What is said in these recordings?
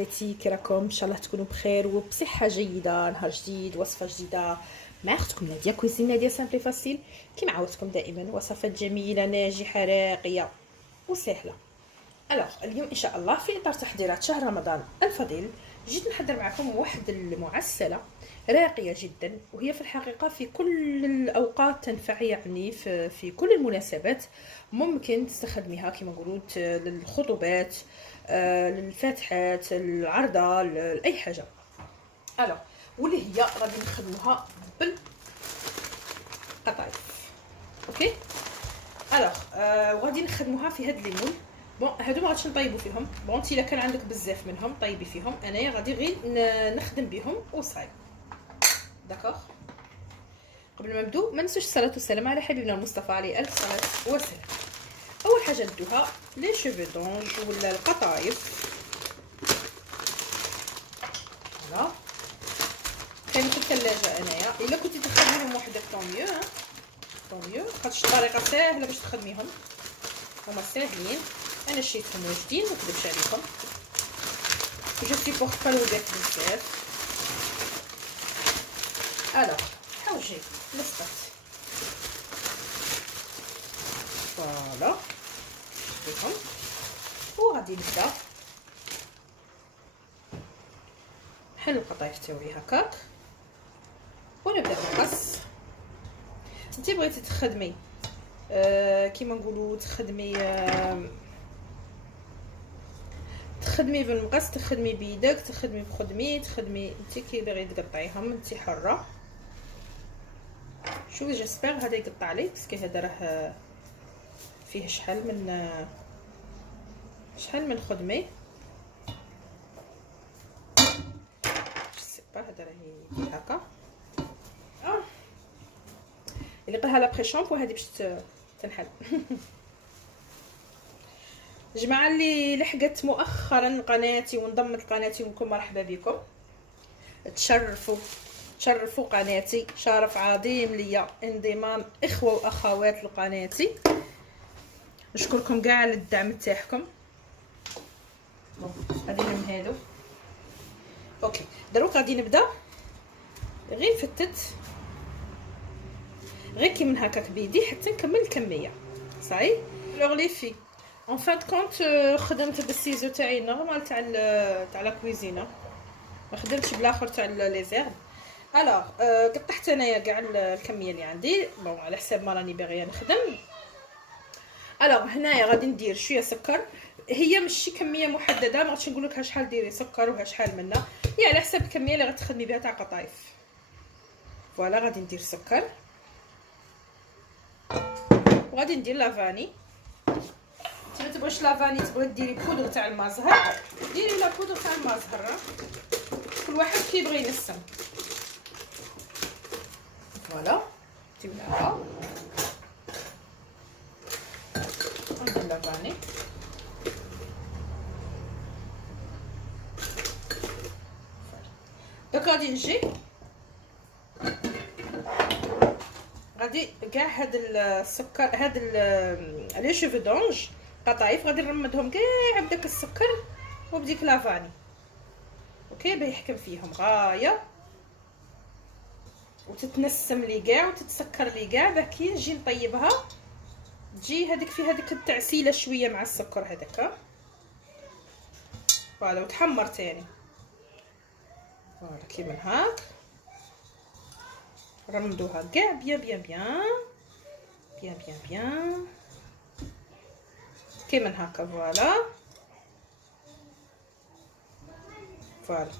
حبيباتي كي راكم؟ ان شاء الله تكونوا بخير وبصحه جيده. نهار جديد، وصفه جديده مع اختكم ناديه، كويزين ناديه سامبلي فاسيل. كيما عودتكم دائما وصفات جميله ناجحه راقيه وسهله. الوغ اليوم ان شاء الله في اطار تحضيرات شهر رمضان الفضيل جيت نحضر معكم واحد المعسله راقيه جدا، وهي في الحقيقه في كل الاوقات تنفع، يعني في كل المناسبات ممكن تستخدميها كما قلت، للخطوبات، للفاتحات، العرضه، لاي حاجه. الوغ واللي هي غادي نخدموها بالقطايف. اوكي. الوغ وغادي نخدموها في هاد الليمون. بون هادو ما غاديش نطيبوا فيهم، بون انت الا كان عندك بزاف منهم طيبي فيهم، انايا غادي غير نخدم بهم وصاي. داكوغ. قبل ما نبدو ما ننسوش الصلاه والسلام على حبيبنا المصطفى عليه الف صلاه وسلام. اول حاجه ندوها لي شوفو دونج ولا القطايف. فوالا كاين في الثلاجه. انايا الا كنتي تخدميهم وحدك طوميو، طوميو، خاطش الطريقه ساهله باش تخدميهم، هما ساهلين. انا شريتهم واجدين ما نكذبش عليكم، جو سيبورت با الوجات بزاف. الوغ حوجي لصقت. فوالا شديتهم وغادي نبدا نحل القطايف تاوعي هكاك ونبدا نقص. انتي بغيتي تخدمي كيما نقولوا تخدمي بالمقص، تخدمي بيدك، تخدمي بخدمي، تخدمي انتي كي باغي تقطعيهم انتي حره. شوف جيسبر هذا يقطع لي باسكو هذا راه فيه شحال من خدمي. جيسبر هذا راه يدير هكا. اللي قالها لابخي شامبو هذه باش تنحل. جماعه اللي لحقت مؤخرا قناتي وانضمت لقناتي، ونكون مرحبا بكم. تشرفوا قناتي، شرف عظيم ليا انضمام اخوه واخوات لقناتي. نشكركم كاع على الدعم تاعكم. غادي نرم هادو. اوكي دروك غادي نبدا غير نفتت غير كي من هكاك بيدي حتى نكمل الكميه. صاي لوغ لي في اون فان كونت خدمت بالسيزو تاعي نورمال تاع لا كويزينه، ما خدمتش بالاخر تاع لي زيرب. الوغ قطعت انايا كاع الكميه اللي عندي بون على حساب ما راني باغيه نخدم. الوغ هنايا غادي ندير شويه سكر، هي ماشي كميه محدده، ما غاديش نقول لك ها شحال ديري سكر وها شحال منها، هي على حساب الكميه اللي غتخدمي بها تاع قطايف. فوالا غادي ندير سكر وغادي ندير لافاني. انت ما تبغيش لافاني تبغي ديري بودر تاع المازهر، ديري لا بودر تاع المازهر، كل واحد كيبغي ينسم. فوالا تبعها ندير لافاني. دوك غادي نجي غادي كاع هاد السكر، هاد لي شوفو دونج قطايف غادي نرمدهم كاع بداك السكر وبديك لافاني. اوكي باه يحكم فيهم غايه وتتنسم لي كاع وتتسكر لي كاع، باه كي نجي نطيبها تجي هذيك في هذيك التعسيله شويه مع السكر هذاك. فوالا وتحمر تاني. فوالا كيما هاك رمدوها كاع بيان بيان بيان بيان بيان بيان كيما هكا. فوالا فوالا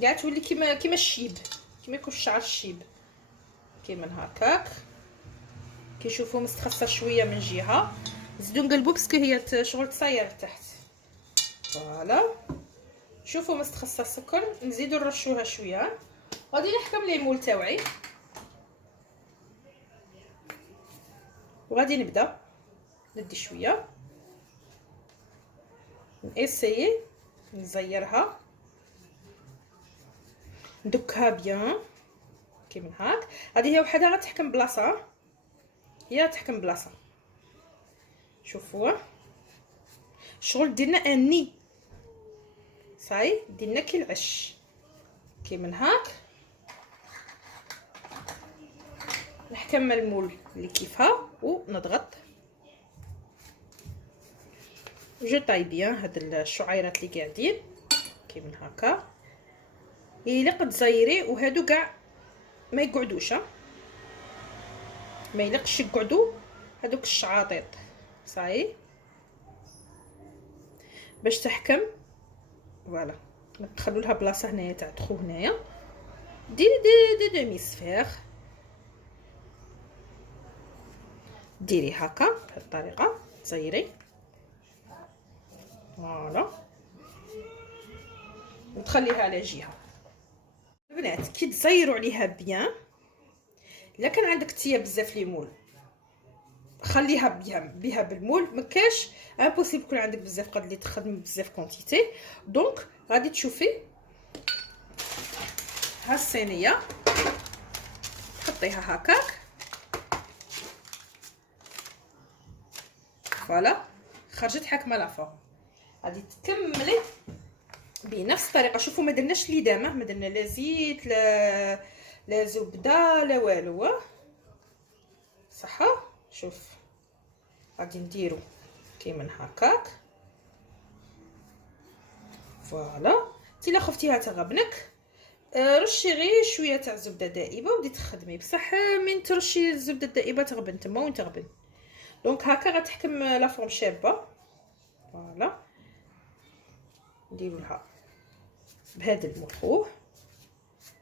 كاع تولي كيما الشيب، كيما يكون الشعر الشيب كيما هكاك. كيشوفوا مستخسر شويه من جهه نزيدو نقلبو باسكو هي شغل تصاير تحت. فوالا شوفوا مستخسر السكر نزيدو نرشوها شويه. غادي نحكم ليمون تاوعي وغادي نبدا ندي شويه نسيي نزيرها ندكها بيان كيما هاك. هذه هي وحدها غتحكم بلاصه، هي تحكم بلاصه. شوفوا شغل ديرنا اني صاي ديرنا كي العش كي من هاك. نحكم المول اللي كيفها ونضغط جو طاي بيان هاد الشعيرات اللي قاعدين كي من هكا. الا قد زايري وهادو كاع ما يقعدوش، ما يلقش يقعدوا هادوك الشعاطيط. صاي باش تحكم فوالا. ندخلوا لها بلاصه هنايا تاع دخو هنايا. ديري دي دمي سفير، ديري هكا بهاد الطريقه زيري فوالا وتخليها على جهه. البنات كي تزيروا عليها بيان، الا كان عندك تيا بزاف ليمون خليها بها بالمول. مكاش امبوسيبل يكون عندك بزاف قد اللي تخدم بزاف كونتيتي. دونك غادي تشوفي ها الصينيه تحطيها هكاك فوالا خرجت حكمه لافوق. غادي تكملي بنفس الطريقه. شوفوا ما درناش لي دامه، ما درنا لا زيت لا زبده لا والو صح. شوف غادي نديرو كيما هكاك فوالا. انت الا خفتيها تغبنك رشي غير شويه تاع زبده دائبه ودي تخدمي. بصح من ترشي الزبده الدائبه تغبن تما وين تغبن. دونك هكا غتحكم لا فورم شابه فوالا. نديرو لها بهذا المخوه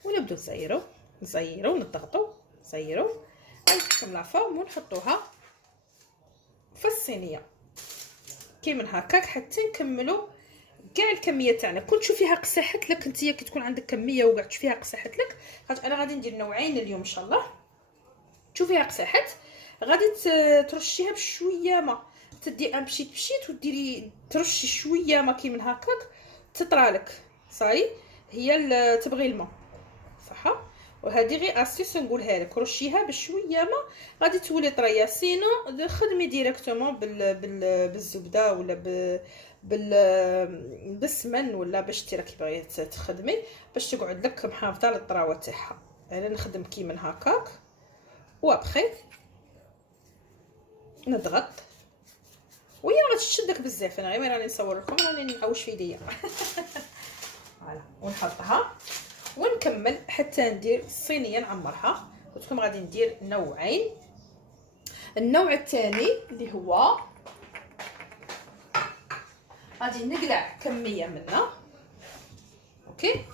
ونبداو نزيرو نضغطو نزيرو. غنحكم لا فورم ونحطوها في الصينيه كيما هكاك حتى نكملوا كاع الكميه تاعنا. كون تشوفيها قسحت لك نتيا كي تكون عندك كميه وكاع تشوفيها قسحت لك. خاطر انا غادي ندير نوعين اليوم ان شاء الله. تشوفيها قسحت غادي ترشيها بشويه ما، تدي ان بشيت وديري ترشي شويه ما كيما هكاك تطرالك. صاي هي تبغي الماء صح. وهذه غير اسيس نقولها لك، رشيها بشويه ما غادي تولي طريه. سينو خدمي ديريكتومون بالزبده ولا بالسمن ولا باش راكي باغيه تخدمي باش تقعد لك محافظه للطراوه تاعها. انا نخدم كيما هكاك وابخي نضغط وهي ما غتشدك بزاف. انا غير راني نصور لكم راني نعوش في يديا فوالا. ونحطها ونكمل حتى ندير الصينيه نعمرها. قلت لكم غادي ندير نوعين. النوع الثاني اللي هو غادي نقلع كميه منها اوكي.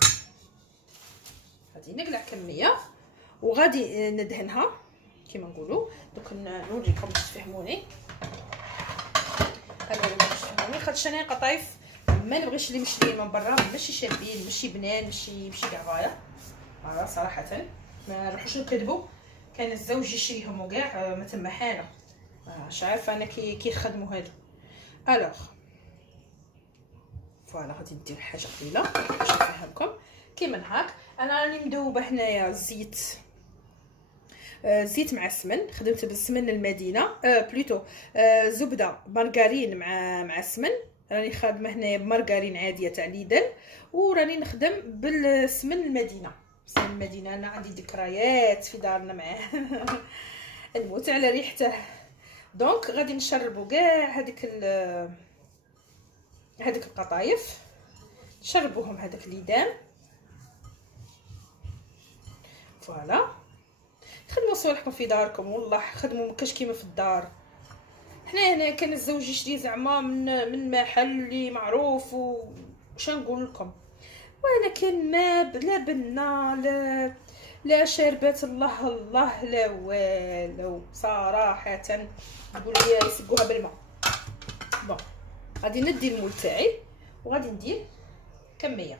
غادي نقلع كميه وغادي ندهنها كيما نقولوا. دوك نوريكم باش تفهموني. هذا اللي باش تفهموني خاطر انا قطايف ما نبغيش اللي مشريين من برا ماشي شابين ماشي بنان ماشي كاع غايه فوالا صراحه. ما نروحوش نكذبوا. كان الزوج يشريهم وكاع ما تما حاله مش عارفه انا كي يخدموا هادو. الوغ فوالا غادي ندير حاجه قليله باش نفهمكم كيما هاك. انا راني مذوبه هنايا زيت مع السمن. خدمت بالسمن المدينه بلوتو زبده مارغرين مع السمن. راني خادمه هنايا بمارغرين عاديه تاع ليدل وراني نخدم بالسمن المدينه. سمن المدينه انا عندي ذكريات في دارنا معاه نموت على ريحته. دونك غادي نشربوا كاع هذيك القطايف نشربوهم هذاك ليدام فوالا. خدموا صوالحكم في داركم والله خدموا مكاش كيما في الدار. هنا كان الزوج يشري زعما من محل اللي معروف وش نقول لكم. ولكن ما لا بنا لا شربات الله لا والو صراحه. نقول لي يسقوها بالماء. بون غادي ندي المول تاعي وغادي ندير كميه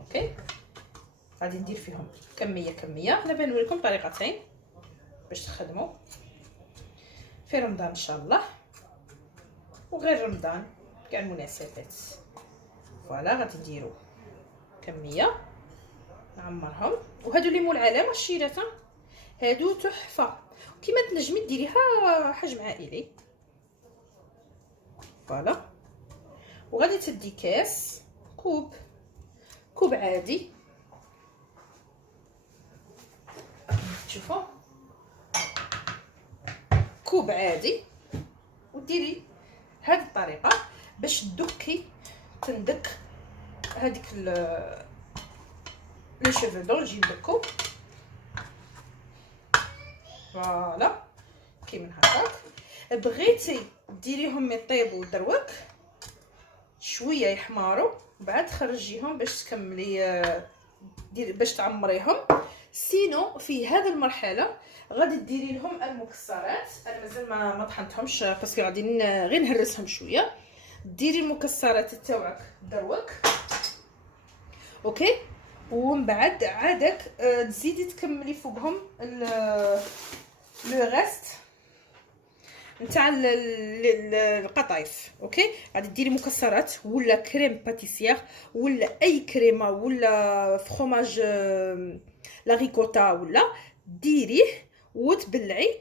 اوكي. غادي ندير فيهم كميه. انا بنوريكم طريقتين باش تخدموا في رمضان ان شاء الله وغير رمضان كاع المناسبات فوالا. غادي نديروا كميه نعمرهم. وهادو اللي مول العلامه الشيرات هادو تحفه. كيما تنجمي ديريها حجم عائلي فوالا. وغادي تدي كاس كوب عادي، شوفوا كوب عادي، وديري هذه الطريقه باش تدكي تندك هذيك لي شيفو دون نجي ندكو فوالا كيما هكاك. بغيتي ديريهم يطيبوا دروك شويه يحماروا، بعد تخرجيهم باش تكملي باش تعمريهم. سينو في هذه المرحله غادي ديري لهم المكسرات. انا مازال ما طحنتهمش باسكو غادي غير نهرسهم شويه. ديري المكسرات تاعك دروك اوكي، ومن بعد عادك تزيدي تكملي فوقهم لو ريست نتاع القطايف اوكي. غادي ديري مكسرات ولا كريم باتيسير ولا اي كريمه ولا فروماج لا ريكوتا ولا ديريه وتبلعي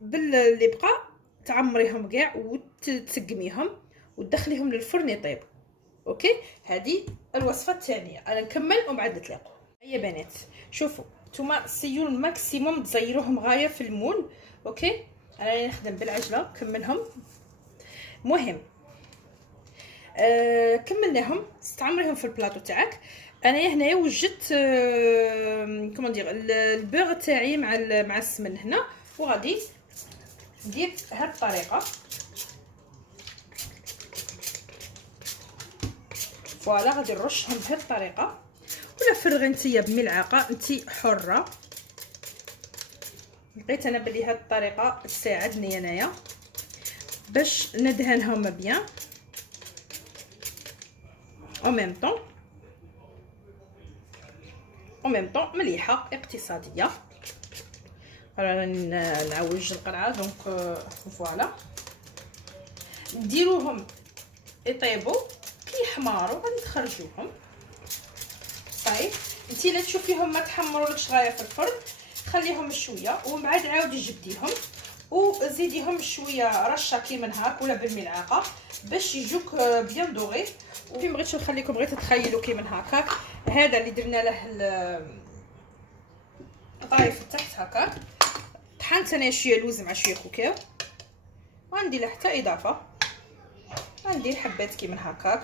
باللي بقى، تعمريهم كاع وتسقميهم وتدخليهم للفرن يطيب اوكي. هذه الوصفه الثانيه. انا نكمل ومن بعد نتلاقوا. يا بنات شوفوا نتوما سيو الماكسيموم تزيروهم غايه في المول اوكي. انا راني نخدم بالعجله كملهم. مهم كملناهم، استعمريهم في البلاطو تاعك. انا هنايا وجدت كومون دير البوغ تاعي مع السمن هنا، وغادي ندير بهذه الطريقه فوالا. غادي نرشهم بهذه الطريقه ولا فرغي نتيا بملعقه، انت حره. لقيت انا بلي هذه الطريقه تساعدني انايا باش ندهنهم بيان او ميم طون مليحه اقتصاديه. راني نعوج القرعه دونك فوالا. نديروهم يطيبوا كي يحماروا غادي تخرجوهم صاي. انتي لا تشوفيهم ما تحمرولكش غايه في الفرن، خليهم شويه ومن بعد عاودي جبديهم وزيديهم شويه رشه كيما هاك ولا بالملعقه باش يجوك بيان دوغي. وفي بغيتش نخليكم غير تتخيلوا كيما هكاك. هذا اللي درنا له القطايف تحت هكاك. طحنت انا شويه لوز مع شويه كوكاو، وغندير له حتى اضافه، غندير حبات كيما هكاك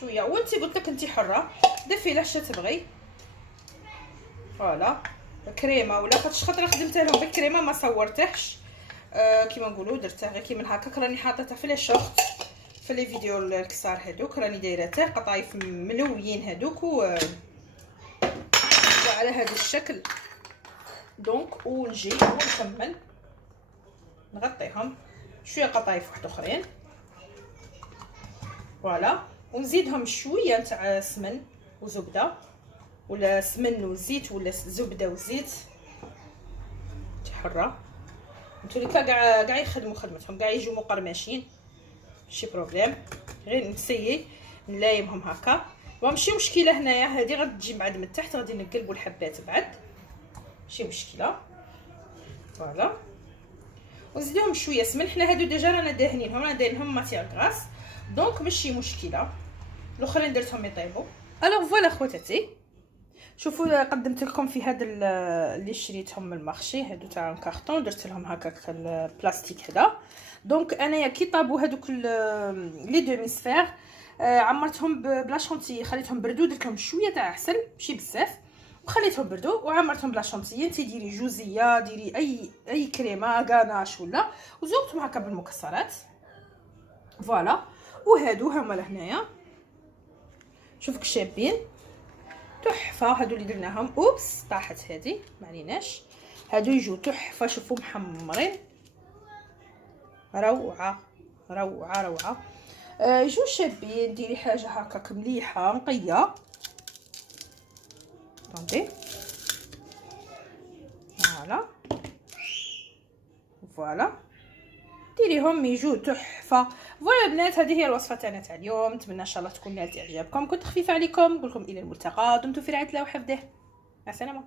شويه. وانتي قلت لك انتي حره دفي له اش تبغي فوالا. كريمه ولا خاطر خدمت لهم بالكريمه ما صورتهش كيما نقولوا درتها غير كيما هكاك. راني حاطتها في لي شورت في لي فيديو الكسار هذوك، راني دايرته قطايف ملويين هذوك وعلى هذا الشكل دونك. ونجي ونكمل نغطيهم شويه قطايف واحد اخرين فوالا، ونزيدهم شويه نتاع سمن وزبده ولا سمن وزيت ولا زبده وزيت حره. نتوليكا كاع يخدموا خدمتهم، كاع يجوا مقرمشين ماشي بروبليم. غير نسيي نلايمهم هكا وماشي مشكله. هنايا هذه غتجي بعد من التحت غادي نقلبوا الحبات بعد ماشي مشكله فوالا. ونزيدهم شويه سمن. حنا هادو ديجا رانا داهنينهم، رانا دايرينهم ماتيغ غراس دونك ماشي مشكله. الاخرين درتهم يطيبوا. الوغ فوالا خواتاتي شوفوا قدمت لكم في هذا اللي شريتهم من المارشي هادو تاع كارطون، درت لهم هكاك البلاستيك هذا. دونك انايا كي طابوا هذوك لي دومي سفير عمرتهم بلا شونتي، خليتهم بردو، درت لهم شويه تاع عسل ماشي بزاف وخليتهم بردو وعمرتهم بلا شونتي. انت ديري جوزيه، ديري اي كريمه غاناش ولا، وزوقتهم هكا بالمكسرات فوالا. وهادو هما لهنايا شوفك شابين تحفه. هادو اللي درناهم اوبس طاحت هذه معليناش. هادو يجوا تحفه، شوفوا محمرين روعه روعه روعه. يجوا شابين. ديري حاجه هكاك مليحه نقيه طوندي فوالا ديريهم يجوا تحفه فوالا. بنات هذه هي الوصفه تاعنا تاع اليوم. نتمنى ان شاء الله تكون نالت اعجابكم. كنت خفيفه عليكم، نقول لكم الى الملتقى. دمتم في رعايه الله وحفظه. مع السلامه.